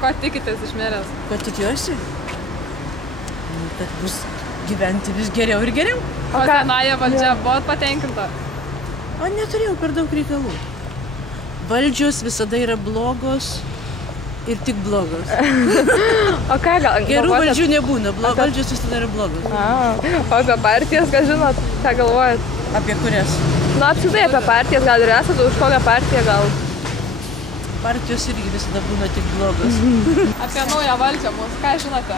Ko tikitės iš merės? Ko tikiuosi? Kad bus gyventi vis geriau ir geriau. O senąją valdžią buvot patenkinta? O neturėjau per daug reikalų. Valdžios visada yra blogos ir tik blogos. O ką gal? Gerų valdžių nebūna, valdžios visada yra blogos. O apie partijas, ką žinot, ką galvojat? Apie kurias? Na, apskritai apie partijas, gal ir esate už kokią partiją gal? Partijos irgi visada būna tik blogos. Apie naują valdžią mūsų, ką žinote?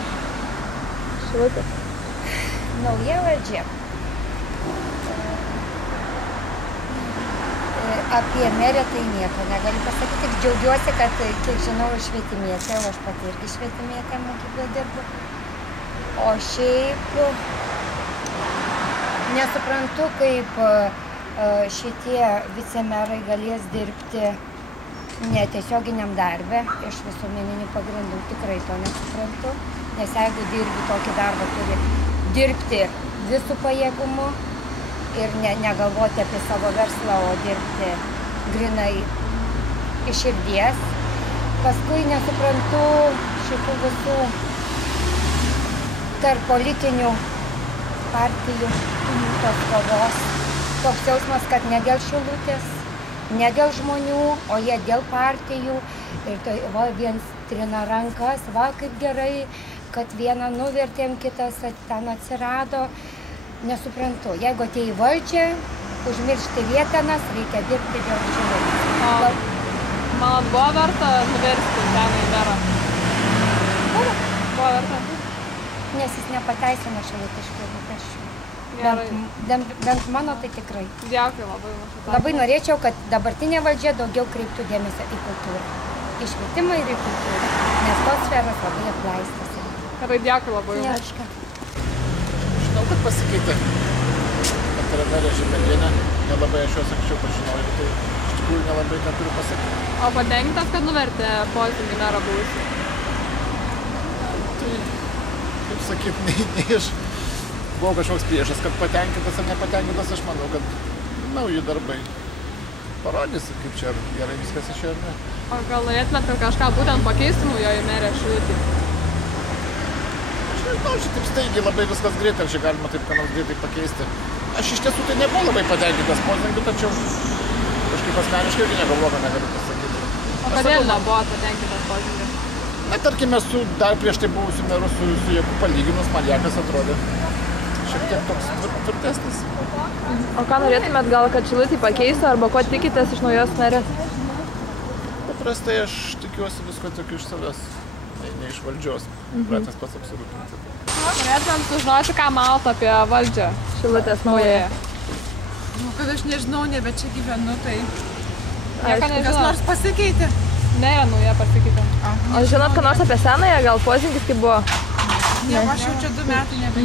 Šilutė. Nauja valdžia. Apie merę tai nieko negaliu pasakyti. Tik džiaugiuosi, kad, kiek žinau, švietimietė, o aš pati irgi švietimietė mokykloje dirbu. O šiaip nesuprantu, kaip šitie vicemerai galės dirbti netiesioginiam darbe iš visuomeninių pagrindų. Tikrai to nesuprantu. Nes jeigu dirbi tokį darbą, turi dirbti visų pajėgumų ir negalvoti apie savo verslą, o dirbti grinai iš širdies. Paskui nesuprantu šitų visų tarp politinių partijų tos kovos. Toks jausmas, kad ne dėl Šilutės, ne dėl žmonių, o jie dėl partijų. Ir tai va, viens trina rankas, va kaip gerai, kad vieną nuvertėm, kitas ten atsirado. Nesuprantu, jeigu atėjai į valdžią, užmiršti vietonas, reikia dirbti dėl Šilutės. Manot, buvo verta nuversti ten į merą? Buvo verta? Nes jis nepateisino šilutiškų lūkesčių. Bent mano tai tikrai. Dėkui labai. Labai norėčiau, kad dabartinė valdžia daugiau kreiptų dėmesio į kultūrą. Į švietimą ir į kultūrą. Nes tos sferos labai apleistas. Gerai, dėkui labai. Neška. Žinau, kad pasikeitė. Kad yra merė Žemelienė. Nelabai aš jos anksčiau pažinojau, tai iš tikrųjų nelabai ką turiu pasakyti. O patenkintas, kad nuvertė Pozingį merą buvusį? Tai, kaip sakyt, nei aš buvau kažkoks priešas, kad patenkintas ar nepatenkintas, aš manau, kad nauji darbai parodys, kaip čia gerai viskas išėjo ar ne. O gal norėtumėt, kad kažką būtent pakeistų naujoji merė Šilutė? Aš nežinau, čia taip staigiai labai viskas greitai, ar čia galima taip ką nors greitai pakeisti. Aš iš tiesų tai nebuvau labai patenkintas Pozingiu, tačiau kažkaip asmeniškai irgi negalvoju, negaliu pasakyti. O kodėl nebuvo patenkintas Pozingiu? Na, tarkime, su dar prieš tai buvusiu meru su Jaku palyginus, man Jakas atrodė šiek tiek toks tvirtesnis. O ką norėtumėt gal, kad Šilutį pakeistų, arba ko tikitės iš naujos merės? Paprastai aš tikiuosi visko tik iš savęs, ne iš valdžios. Pratęs pats apsirūpinti. Norėtumėm sužinoti, ką manot apie valdžią Šilutės naująją. Nu, kad aš nežinau, nebe čia gyvenu, tai Kas nors pasikeitė. Ne, nauja pasikeitė. O žinot, ką nors apie senąją, gal Pozingis kaip buvo? Ne, aš jau čia 2 metai nebe.